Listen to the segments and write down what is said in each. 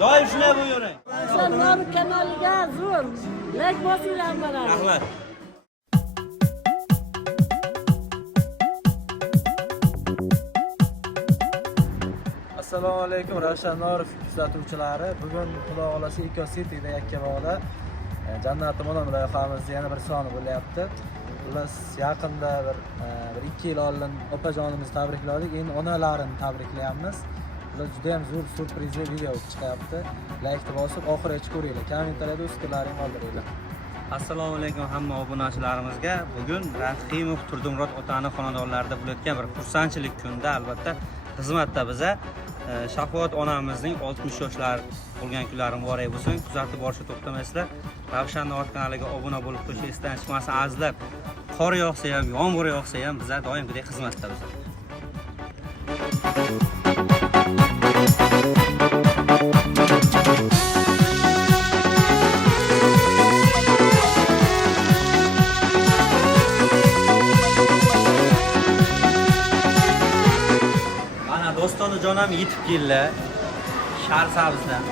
Doim shunday bo'laveradi. Salmon kanaliga zo'r. Like bosinglar mana. Rahmat. Assalomu alaykum Ravshan Norov kuzatuvchilari. Bugun Xudo xolasa Eco City'da Yakkabog'da Jannati Mo'min loyihamiz yana bir soni bo'lyapti. Biz yaqinda bir 2 yil oldin opajonimizni tabrikladik, endi onalarini tabriklayapmiz. Ular juda ham zo'r surprizli video chiqyapti. Like bosib oxirigacha ko'ringlar. Kommentariyada o'z fikrlaringizni qoldiringlar. Assalomu alaykum hamma obunachilarimizga. Bugun Rahimov Turdimurod otani xonadonlarida bo'layotgan bir xursandchilik kunida albatta xizmatda biza Shafovat onamizning 60 yoshlar bo'lgan kunlari muborak bo'lsin. Kuzatib borishga to'xtamaysizlar. Ravshan Norov kanaliga obuna bo'lib qo'yish esdan chiqmasin azizlar. Qor yog'sa ham, yomg'ir yog'sa ham biza doimgidek xizmatda biza. Do'stonajonam yetib keldi. Sharsabizdan.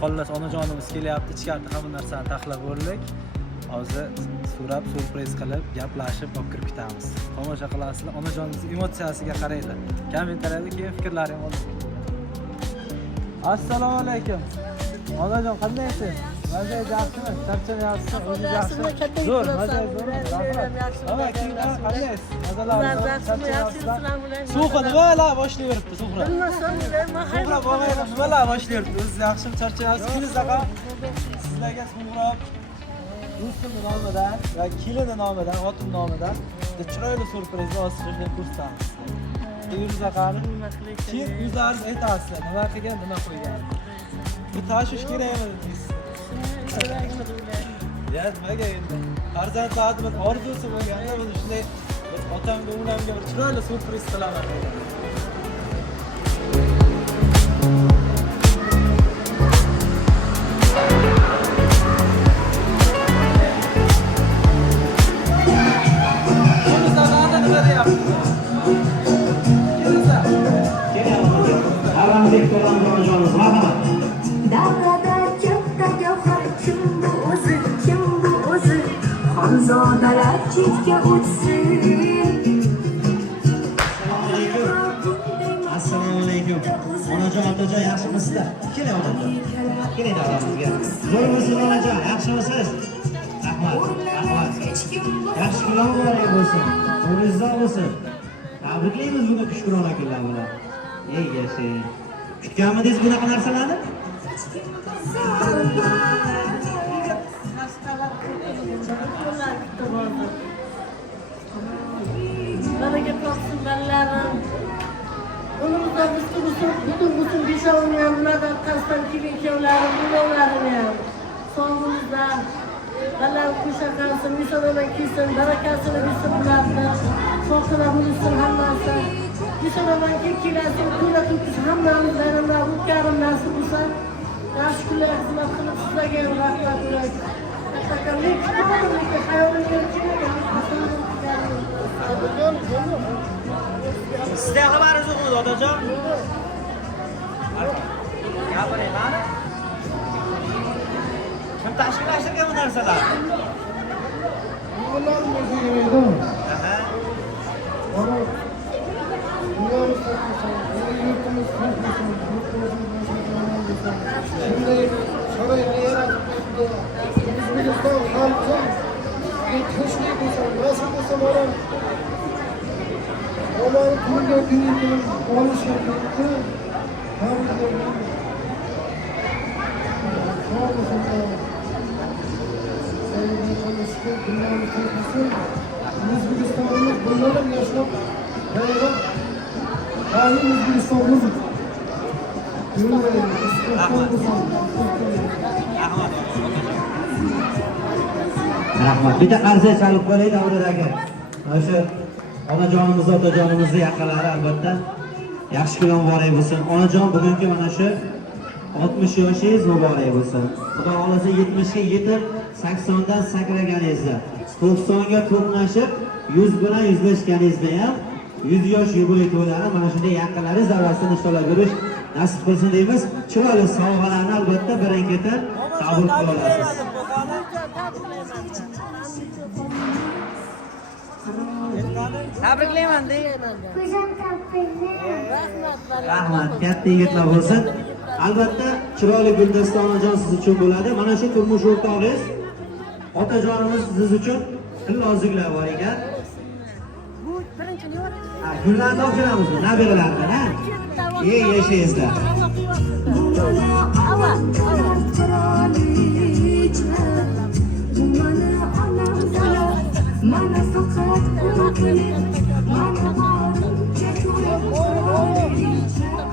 Xullas onajonimiz kelyapti, ichkarida hamma narsani taxlab bo'ldik. Hozir so'rab, surpriz qilib, gaplashib, olib kirib ketamiz. Tomosha qilasizlar, onajonimizning emotsiyasiga qaranglar. Kommentariyada keyin fikrlaringizni qoldiring. Assalomu alaykum. Onajon qandaysiz? Vaziyat yaxshimi? Charchamayapsizmi? O'zingiz yaxshimi? Zo'r, vaziyat zo'r. Rahmat. Ana, qandaysiz? Sufra nimalar boshlayapti, Sufra? Sufra bo'lmaydi, nimalar boshlayapti? O'zingiz yaxshimi? Charchayapsiz? Kelizaqa sizlarga Sufra do'stimning nomidan va kelini nomidan, otim nomidan chiroyli surprizni ochishni ko'rsatamiz. Kelizaqa keyin o'zingiz aytasizlar, nima qilgan, nima qo'ygan. Bu tashish kerakmi deysiz? Ya nimaga endi? Farzandlarimiz orzusi bo'lganda biz shunday otamga, onamga bir chiroyli surpriz qilaman. Buni zamonda nima deyapsiz? Kelsa Assalomu alaykum. Onajon, otajon, yaxshimisizlar? Keling onajon. Keling davramizga. Zo'rmisiz onajon, yaxshimisiz? Rahmat, rahmat. Yaxshi kunlar bo'lsin. Umringiz bo'lsin. Tabriklaymiz buni Shukrona kunlar bilan. Ey yashang. Kutganmidingiz bunaqa narsalarni? Baraka topsin balalarım. Onumuzda bütün beşavun yanlardan kastan kimin kevlerim, bulovlarım ya. Sonumuzda balalarım kuşa kalsın, misalına kilsin, barakasını bilsin bunlardan. Sokuna bulursun hamlası. Misalına kikilersin, kula tutuşun hamlamız verimler, hukkarım nasıl bulsa. Yaş kule hizmet kılıp size gelin rahmet bırak. Bakalım ne çıkmadım ki hayalini ölçüne gelin. Sizda xabaringiz yo'qmi, otajon? Gapiring, mana. Kim tashkillashtirgan bu narsalarni? Aha. Onlar burada günlük oluş yapıktı. Tanrı'nın sağ olsun da sevgili çalıştı, günlerini tepkisi. Özbekistan'ımız bunların yaşam hayran halim Özbekistan'ımız. Ürünlerin, İstanbul'umuzun. Rahmat. Bitta qarsak chalib qo'yaylik davradagi. O'sha onajonimiz, otajonimizni yaqinlari albatta yaxshi kun muborak bo'lsin. Onajon, bugungi mana shu 60 yoshingiz muborak bo'lsin. Xudo xolasa 70 ga yetib, 80 dan sakraganingizda, 90 ga to'qnashib, 100 bilan yuzlashganingizda ham 100 yosh yubiley to'ylari mana shunday yaqinlaringiz davrasida nishonlab yurish nasib qilsin deymiz. Chiroyli sovg'alarni albatta birin-ketin qabul qila olasiz. Tabriklayman Rahmat, katta yigitlar bo'lsin. Albatta, chiroyli guldasta onajon siz uchun bo'ladi. Mana shu turmush o'rtog'ingiz, otajonimiz siz uchun loziklar bor ekan. Bu birinchi nima? Gullarni olib kelamizmi? Nabiralardan, ha? Ey yashaysizlar.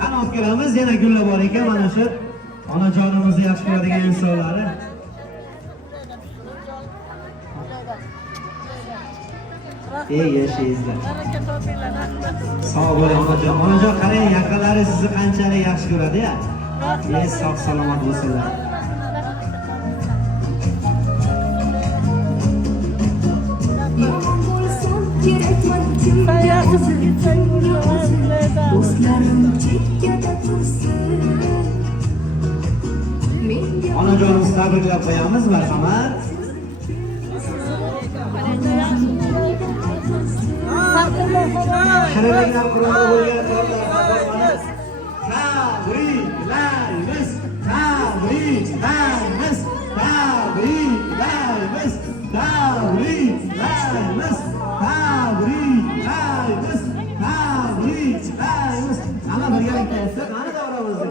Ana olib kelamiz, yana gullar bor ekan, mana shu onajonimizni yaxshi ko'radigan insonlari. Ey yashaysizlar. Sog' bo'ling onajon. Onajon, qarang, yaqinlari sizni qanchalik yaxshi ko'radi-ya. Ey sog' salomat bo'lsinlar. Onajonimizni tabriklab qo'yamiz, marhamat. Shirinliklar qurolda bo'lgan tabriklaymiz. Tabriklaymiz, tabriklaymiz, tabriklaymiz, tabriklaymiz, tabriklaymiz, tabriklaymiz. Ana birgalikda aytsak, qani davramizda?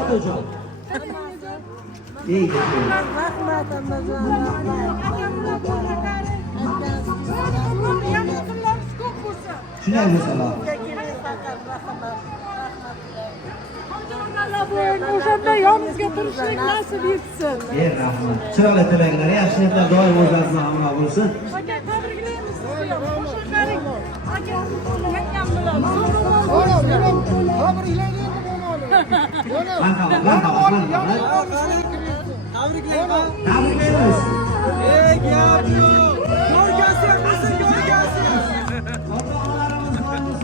Otajon. Ey Rahmat Ramazon. shunday bo'lsalar. O'shanda yonimizga turishlik nasib etsin. Ey rahmat. Chiroyli tilaklar, yaxshi niyatlar doim o'zlaringizga hamroh bo'lsin. Aka tabriklaymiz sizni. Qo'shiqlaring aka yangam bilan. Marhamat, marhamat, marhamat. Tabriklaymiz. Ey gap yo'q. Ko'rgansiz, bizni ko'rgansiz. Ota-onalarimiz bo'lsin,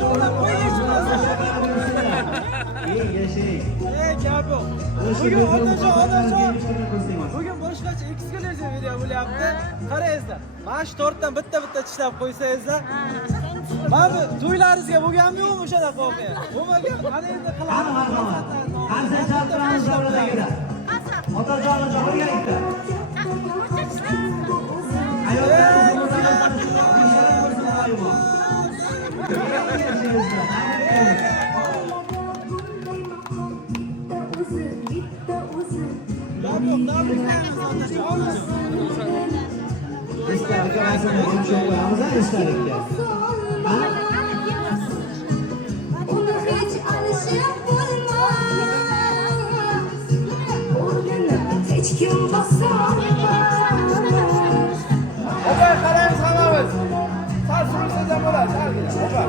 sog'lom bo'lsinlar. Ey yashang. Ey gap yo'q. Bugun otajon Короче, eksklyuziv video bo'lyapti. Qarangizlar. Mana shu tortdan bitta tishlab qo'ysangizlar. Mana bu to'ylaringizga bo'lganmi yo'qmi o'shada voqea? Bo'lmagan. Ana endi qilamiz. Qancha chaqiramiz davlatdagilar. Otajon birgalikda. Eslarga rasm ham shu qo'yamiz, eslarga. Uni hech alishib bo'lmas. O'rnini hech kim bosolmas. Opa, qaraymiz hammamiz. Sal surilsangiz ham bo'ladi, salgina. Opa.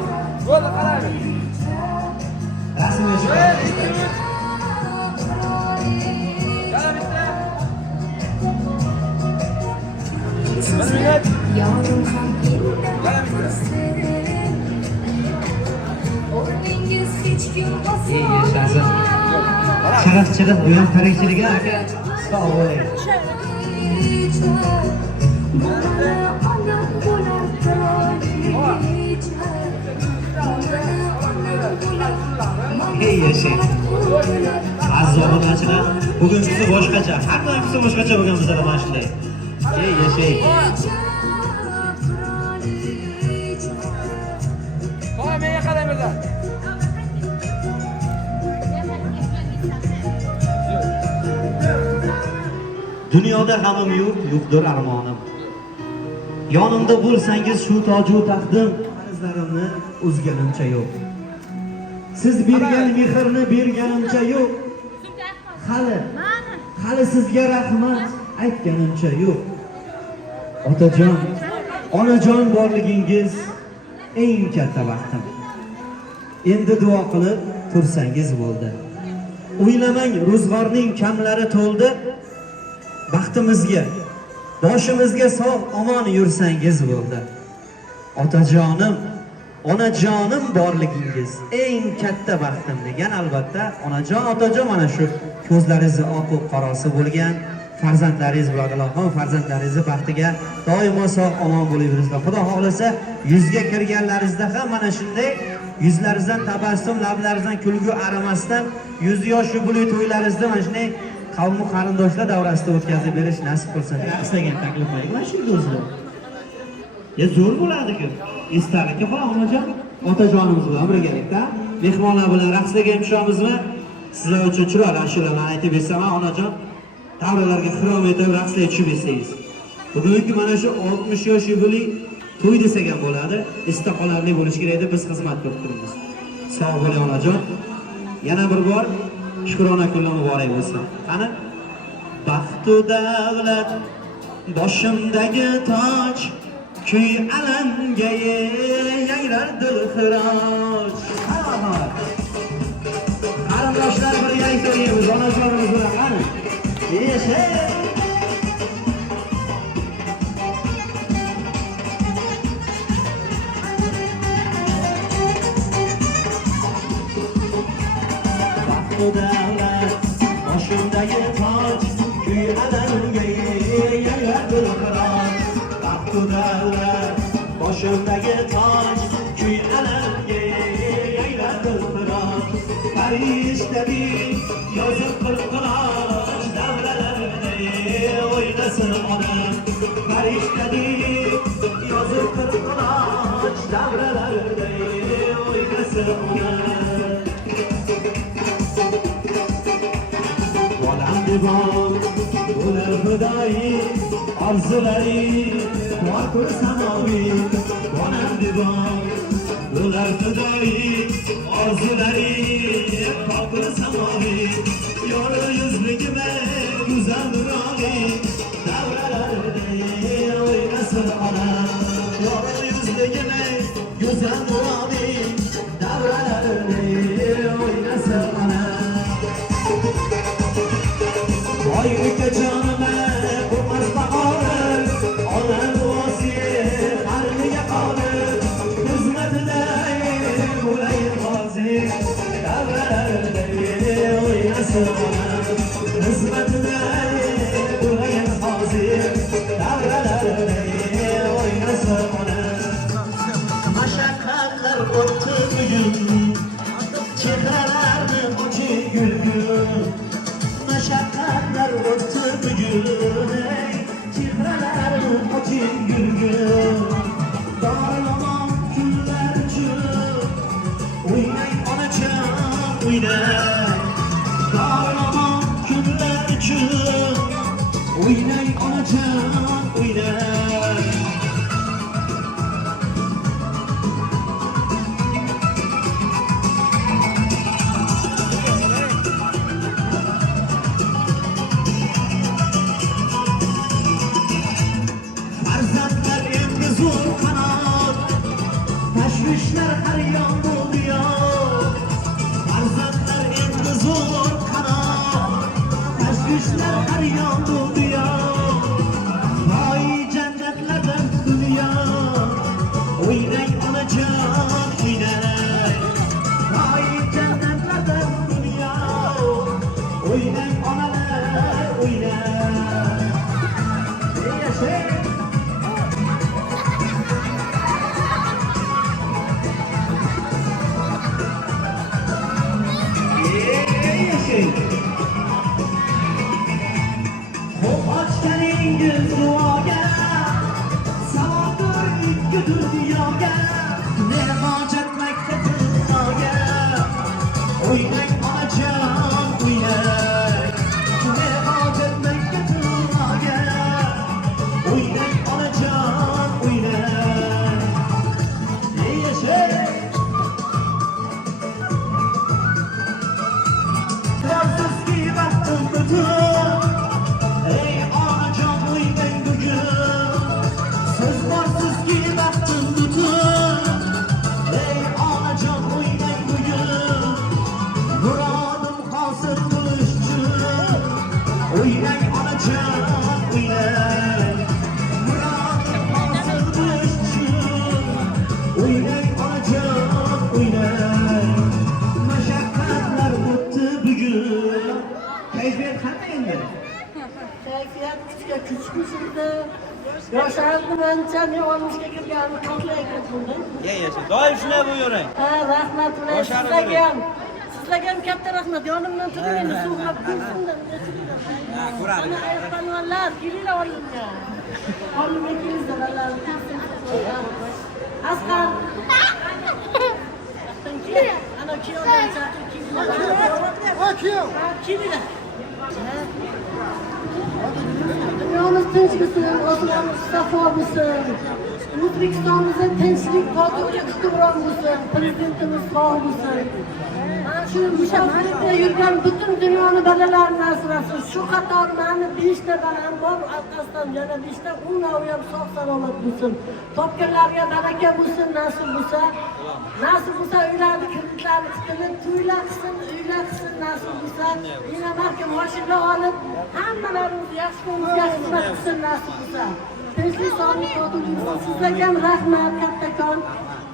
Bo'ldi, qaraymiz. Rasmga chiqamiz. Yorim ham indamasiz. O'rningiz hech kim bosolmas. Chiriq bu ham tarikchiliga aka. Sog' bo'ling. Ey yashang. Aziz obunachilar, bugungisi boshqacha, hammasi boshqacha bo'lgan bizlar mana shunday. Ey yashang. Qo'y, menga qaramanglar. Dunyoda g'amim yo'q, yo'qdir armonim. Yonimda bo'lsangiz shu toju taqdim, qarzlarimni uzganimcha yo'q. Siz bergan mehrni berganimcha yo'q. Hali sizga rahmat aytganimcha yo'q. Otajon, onajon borligingiz eng katta baxtim. Endi duo qilib tursangiz bo'ldi. O'ylamang, ro'zg'orning kamlari to'ldi. Baxtimizga, boshimizga sog' omon yursangiz bo'ldi. Otajonim, onajonim borligingiz eng katta baxtim degan albatta onajon, otajon mana shu ko'zlaringizni oq qarosi bo'lgan farzandlaringiz bilan Allohim farzandlaringizni baxtiga doimo sog' omon bo'lib yuringlar. Xudo xohlasa yuzga kirganlaringizda ham mana shunday yuzlaringizdan tabassum, lablaringizdan kulgu arimasdan yuz yoshi bo'lib to'ylaringizda mana shunday qavm qarindoshlar davrasida o'tkazib berish nasib qilsin. Istagan taklif qiling. Mana shu do'stlar. Ya zo'r bo'ladi-ku. Estarlikka qo'y onajon, otajonimiz bilan birgalikda mehmonlar bilan raqsga tushamiz-mi? Sizlar uchun chiroyli ashulalarni aytib bersam, onajon, davralarga xirom etib raqsga tushib bersangiz. Bugungi mana shu 60 yosh yubiley to'y desak ham bo'ladi. Esda qolarli bo'lish kerak deb biz xizmat qilib turibmiz. Sog' bo'ling onajon. Yana bir bor shukrona kunlar muborak bo'lsin. Qani? Baxtu davlat boshimdagi toj, kuy alanga yayrar dilxiroj. Qarindoshlar birgalikda o'ynaymiz, onajonimiz bilan qani? Yashang! Davlat boshimdagi toj, kuy alanga yayrar dilxiroj. Baxtu davlat boshimdagi toj, kuy alanga yayrar dilxiroj. Farishtadek yozib qirqinoch, davralarda o'ynasin onam. Farishtadek yozib qirqinoch, davralarda o'ynasin onam. Bolam bo'lar xudoyi orzulari borkur samoviy. Bolam bo'lar xudoyi orzulari borkur samoviy. Yor yuzligime go'zal nuroniy, davralarda o'ynasin onam. Yor yuzligime go'zal nuroniy, davralarda o'ynasin onam. Oylikka jonime bo'lmas bahori, onam vosiyet qalbiga qolib, xizmatida bo'layin hozir, davralarda o'ynasin onam. Xizmatida bo'layin hozir. o'ynang onajon o'ynang. Farzandlar endi zo'r qanot, tashvishlar har yon bo'ldi-yor. Farzandlar endi zo'r qanot, tashvishlar har yon bo'ldi-yor. Voy jannatlardan dunyo, o'ynang onajon o'ynang. Voy jannatlardan dunyo, o'ynang onalar o'ynang. Yashang. Xo'p ochganingiz duoga, savobdir ikki dunyoga. Ne hojat maktabga duoga, o'ynang onajon o'ynang. Ne hojat maktabga duoga, o'ynang onajon o'ynang. Yashang. Sizki baxtim butun, ey onajon o'ynang bugun. Siz borsizki baxtim butun, ey onajon o'ynang bugun. Murodim hosil bo'lish uchun, o'ynang onajon o'ynang. Murodim hosil bo'lish uchun, o'ynang onajon o'ynang. Mashaqqatlar o'tdi bugun. Kayfiyat qanday endi? Kayfiyat kuchga kuch qo'shildi. Yosharni mancha men olmishga kirganimni qillayapman bunda. Yashang. Doim shunday bo'lavering. Ha, rahmat ular Yosharni sizlarga ham. Sizlarga ham katta rahmat. Yonimdan turing endi suhbat qilsinlar. Ha, ko'ramiz. Ana aytganlar, kelinglar oldimga. Oldimga kelinglar, Alloh Asqar. Ana kiyovdan chaqir kelinglar. Kelinglar. Dünyamız tinch bo'lsin, osmonimiz safo bo'lsin. O'zbekistonimizda tinchlik, totuvlik hukmron bo'lsin. Prezidentimiz sog' bo'lsin. Mana shu musofirlikda yurgan butun dunyoni balalarini asrasin. Shu qator mani 5 ta balam bor, orqasidan yana 5 ta, ular ham sog' salomat bo'lsin. Topganlarga baraka bo'lsin, nasib bo'lsa. Nasib bo'lsa uylarni kreditlarini chiqarib, to'ylar qilsin, uylar qilsin, nasib bo'lsa. Yana balki mashina olib, hammalarimiz yaxshi kunimizga xizmat qilsin, nasib bo'lsa. Tinchlik, sog'lik, totuvlik bo'lsin. Sizlarga ham rahmat kattakon.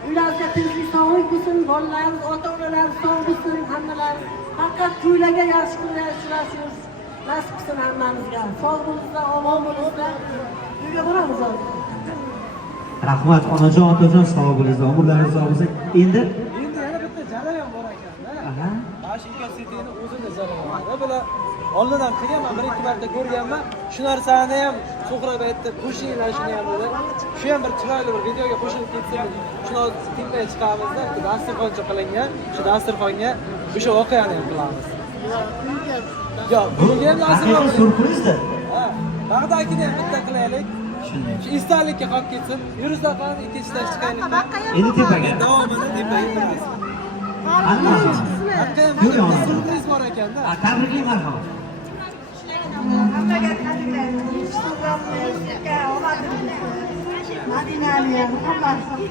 Uylarga tinchlik, sog'lik bo'lsin, bolalarimiz, ota-onalarimiz sog' bo'lsin, hammalarimiz. Faqat to'ylarga yaxshi kunlar uchrashimiz nasib qilsin hammamizga. Sog' bo'linglar, omon bo'linglar. Uyga boramiz hozir. Rahmat onajon, otajon, sog' bo'linglar, umrlaringiz uzoq bo'lsin. Endi yana bitta jarayon bor ekanda. aha. Mana shu ikkosidagini o'zini jarayoni. Bular oldindan qilganman, bir ikki marta ko'rganman. Shu narsani ham So'hrab aytdi, qo'shinglar shuni ham dedi. Shu ham bir chiroyli bir videoga qo'shilib ketsin. Shuni tinglay chiqamizda, dasturxoncha qilingan. Shu dasturxonga o'sha voqeani ham qilamiz. Yo'q, bunga ham Haqiqiy nasib surprizdir. Ha, bag'dagini ham bitta qilaylik. Shunday. Shu istallikka qolib ketsin. Yurishdan qolib ikkinchidan chiqaylik. Endi tepaga. Davomini tepaga qilamiz. Albatta. Hatta ham Yo'q, yo'q. bir surpriz bor ekanda. Tabrikli marhamat. Hammaga tabriklayman. Instagramga omadim. Madinaliyam hammasi.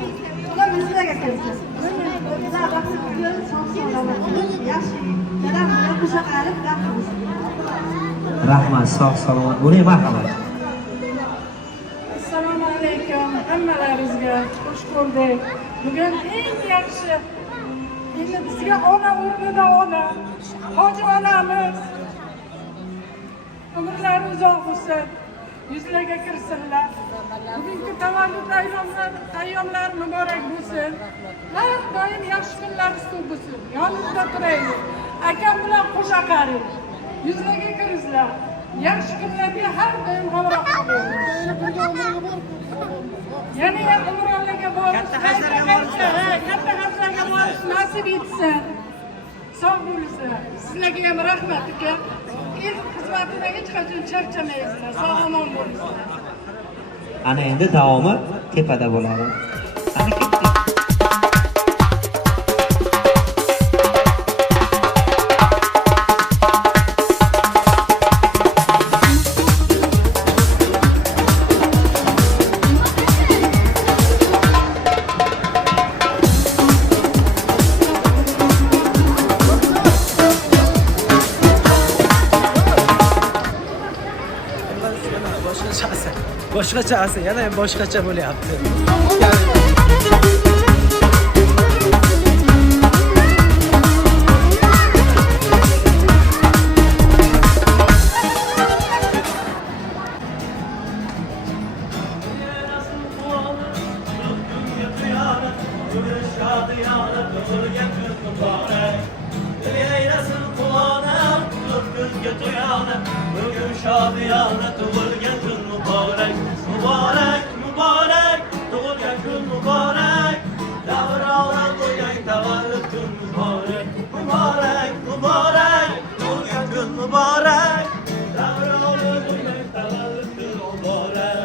Ular bizlarga kelsin. Bizlar baxtli bugun sog'-salomat bo'lib, yaxshi dadam bilan qo'sha qilib gapiramiz. Rahmat, sog' salomat bo'ling, marhamat. Assalomu alaykum hammalaringizga. Xush ko'rdik. Bugun eng yaxshi endi bizga ona o'rnida ona, hoji onamiz. Umrlari uzoq bo'lsin. Yuzlarga kirsinlar. Bugungi tavallud ayyomlar muborak bo'lsin. Har doim yaxshi kunlarimiz ko'p bo'lsin. Yonimizda turaylik. Akam bilan qo'sha qaring. Yuzlarga kiringlar. Yaxshi kunlarga har doim hamroh bo'ling. Yana ham umrlarga borish, katta hajlarga borish nasib etsin. Sog' bo'lsin. Sizlarga ham rahmat uka. el xizmatidan hech qachon charchamaysizlar, sog' omon bo'linglar. Ana endi davomi tepada bo'ladi. Ana ketdik. Boshqachasi, yana ham boshqacha bo'lyapti. Bugün şadiyane tug'ilgan kun muborak, muborak, muborak, tug'ilgan kun muborak, davron bo'lgan tavallud kun muborak, muborak, muborak, tug'ilgan kun muborak, davron bo'lgan tavallud kun muborak.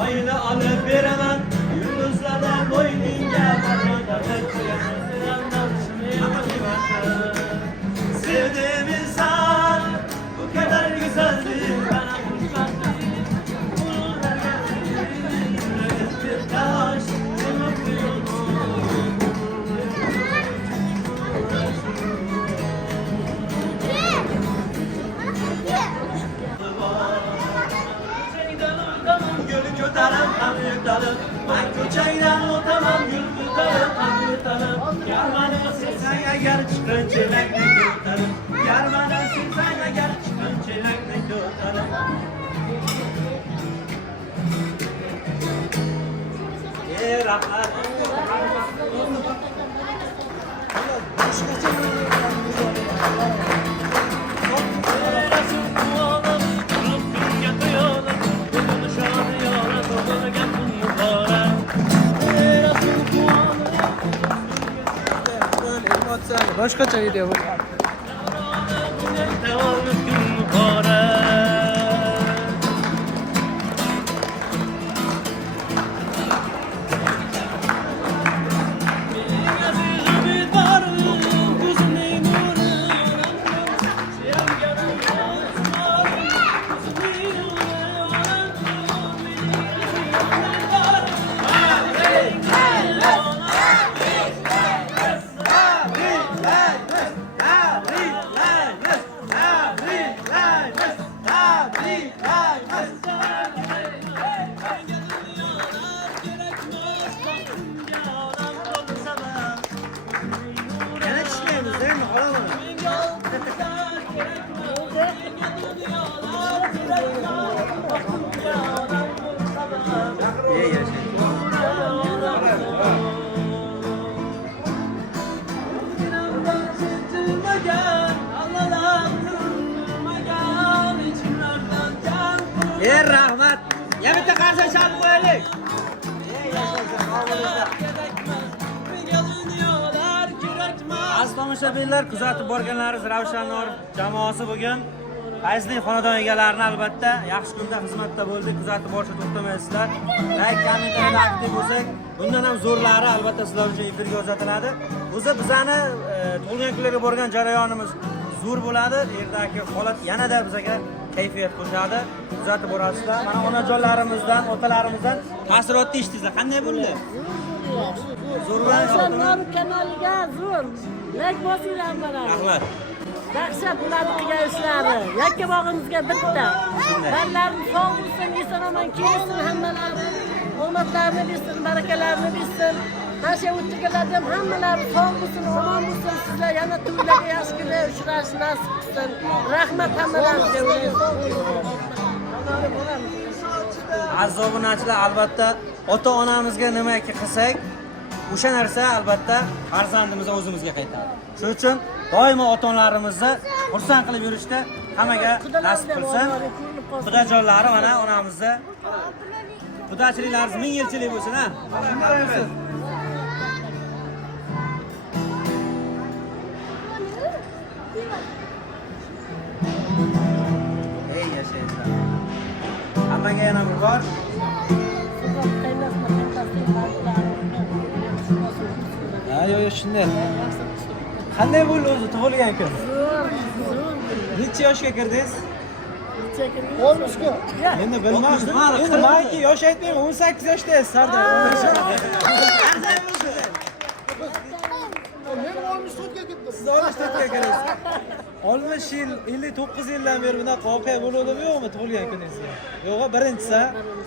Ayını alıp veremem, yıldızlardan boynunca sevdiğim insan bu kadar güzeldir. Bana bir taş, ben ko'changdan o'taman, gul ko'tarib, ham ko'tarib, yarmani silsang agar chiqqan chelakni ko'tarib, yarmani silsang agar chiqqan chelakni ko'tarib. Rahmat. Boshqacha video bo'lyapti. Rahmat. Ya bitta qarsa chalib qo'yaylik. Aziz tomoshabinlar, kuzatib borganlaringiz Ravshan Norov jamoasi bugun Fayzli xonadon egalarini albatta yaxshi kunda xizmatda bo'ldik. Kuzatib borishga to'xtamaysizlar. Like, kommentariyada aktiv bo'lsak, bundan ham zo'rlari albatta sizlar uchun efirga uzatiladi. O'zi bizani tug'ilgan kunlarga borgan jarayonimiz zo'r bo'ladi. Yerdagi holat yanada bizga kayfiyat qo'shadi. Kuzatib borasizlar. Mana onajonlarimizdan, otalarimizdan taassurotni eshitdingizlar. Qanday bo'ldi? Zo'rman. Ravshan kanaliga zo'r. Like bosinglar mana. Rahmat. Dahshat bo'ladi qilgan ishlari. Yakka bog'imizga bitta. Ballarimiz sog' bo'lsin, eson-omon kelsin, hammalari omadlarini bersin, barakalarini bersin. Mana shu o'tganlarda ham hammalari sog' bo'lsin, omon bo'lsin. Sizlar yana to'ylarga yaxshi kunlar uchrash nasib qilsin. Rahmat hammalaringizga. Aziz obunachilar, albatta ota-onamizga nimaki qilsak, o'sha narsa albatta farzandimiz o'zimizga qaytadi. Shuning uchun doimo ota-onalarimizni xursand qilib yurishda hammaga nasib qilsin. Xudojonlari mana onamizni xudochiliklaringiz ming yilchilik bo'lsin, ha. Ey yashaysan. Hammaga yana bir bor. Yo'q, shunday. Qanday bo'ldi o'zi tug'ilgan kun? Necha yoshga kirdingiz? Olmishga. Endi bilmadim. Endi menki yosh aytmayman, 18 yoshdasiz, Sardor. Men olmishga ketdim. Siz olmishga kirasiz. 60 yil, 59 yildan beri bunaqa voqea bo'ladimi yo'qmi tug'ilgan kuningizga? Yo'q, birinchisi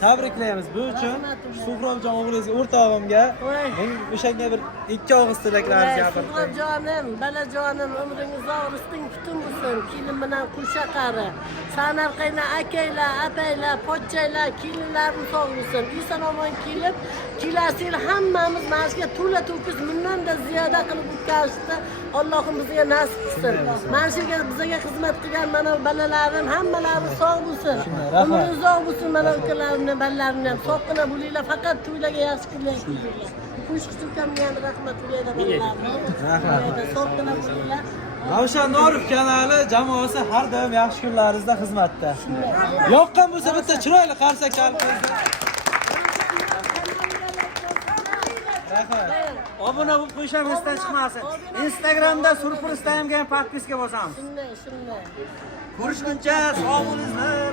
tabriklaymiz. Bu uchun Suhrobjon o'g'lingizga, o'rtog'imga men o'shanga bir ikki og'iz tilaklaringizni gapirib qo'ying. Jonim, balajonim, umringiz og'ristin kutum bo'lsin. Kelin bilan Qulshaqari. Sanarqayna akaylar, apaylar, pochchaylar, kelinlarim sog' bo'lsin. Eson-omon kelib, kelasi yil hammamiz mashga to'la to'kis minnonda ziyoda qilib o'tkazishni Allohim bizga nasib qilsin. Mana shu bizga xizmat qilgan mana balalarim hammalari sog' bo'lsin. Umringiz uzoq bo'lsin, mana ukalarimni, balalarimni ham sog'gina bo'linglar, faqat to'ylarga yaxshi qilyapsizlar. Qo'shiqchikamga ham rahmat ulayda balalarim. Rahmat. Sog'gina bo'linglar. Ravshan Norov kanali jamoasi har doim yaxshi kunlaringizda xizmatda. Yoqqan bo'lsa bitta chiroyli qarsak chalib qo'ying. Rahmat. Obuna bo'lib qo'yishamiz, esdan chiqmasin. Instagramda surprizda ham podpiska bosamiz. Shunday. Ko'rishguncha sog' bo'linglar.